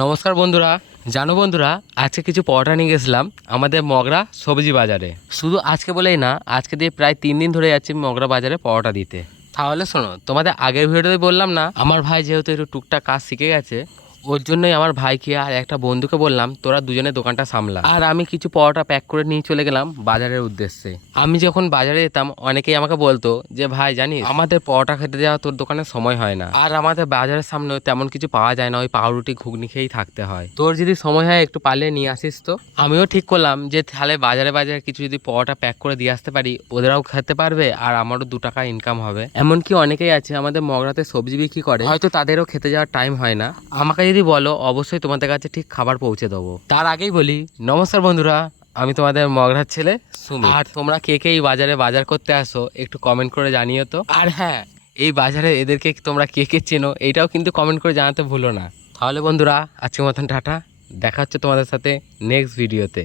নমস্কার বন্ধুরা। জানো বন্ধুরা, আজকে কিছু পরোটা নিয়ে গেছিলাম আমাদের মগরা সবজি বাজারে। শুধু আজকে বলেই না, আজকে দিয়ে প্রায় 3 দিন ধরে যাচ্ছি মগরা বাজারে পরোটা দিতে। তাহলে শোনো, তোমাদের আগের ভিডিওতে বললাম না, আমার ভাই যেহেতু একটু টুকটাক কাজ শিখে গেছে, ওর জন্যই আমার ভাইকে আর একটা বন্ধুকে বললাম তোরা দুজনে দোকানটা সামলা, আর আমি কিছু পরোটা প্যাক করে নিয়ে চলে গেলাম বাজারের উদ্দেশ্যে। আমি যখন বাজারে যেতাম অনেকেই আমাকে বলতো যে ভাই জানিস আমাদের পরোটা খেতে যাওয়া তোর দোকানে সময় হয় না, আর আমাদের বাজারের সামনে তেমন কিছু পাওয়া যায় না, ওই পাউরুটি ঘুগনি খেয়েই থাকতে হয়। তোর যদি সময় হয় একটু পারলে নিয়ে আসিস তো। আমিও ঠিক করলাম যে তাহলে বাজারে বাজারে কিছু যদি পরোটা প্যাক করে দিয়ে আসতে পারি, ওদেরাও খেতে পারবে আর আমারও 2 টাকা ইনকাম হবে। এমনকি অনেকেই আছে আমাদের মগরাতে সবজি বিক্রি করে, হয়তো তাদেরও খেতে যাওয়ার টাইম হয় না। আমাকে যদি বলো অবশ্যই তোমাদের কাছে ঠিক খাবার পৌঁছে দেবো। তার আগেই বলি নমস্কার বন্ধুরা, আমি তোমাদের মগরার ছেলে সুমি। আর তোমরা কে কে এই বাজারে বাজার করতে আসো একটু কমেন্ট করে জানিও তো। আর হ্যাঁ, এই বাজারে এদেরকে তোমরা কে কে চেনো এইটাও কিন্তু কমেন্ট করে জানাতে ভুলো না। তাহলে বন্ধুরা আজকের মতন টাটা, দেখা হচ্ছে তোমাদের সাথে নেক্সট ভিডিওতে।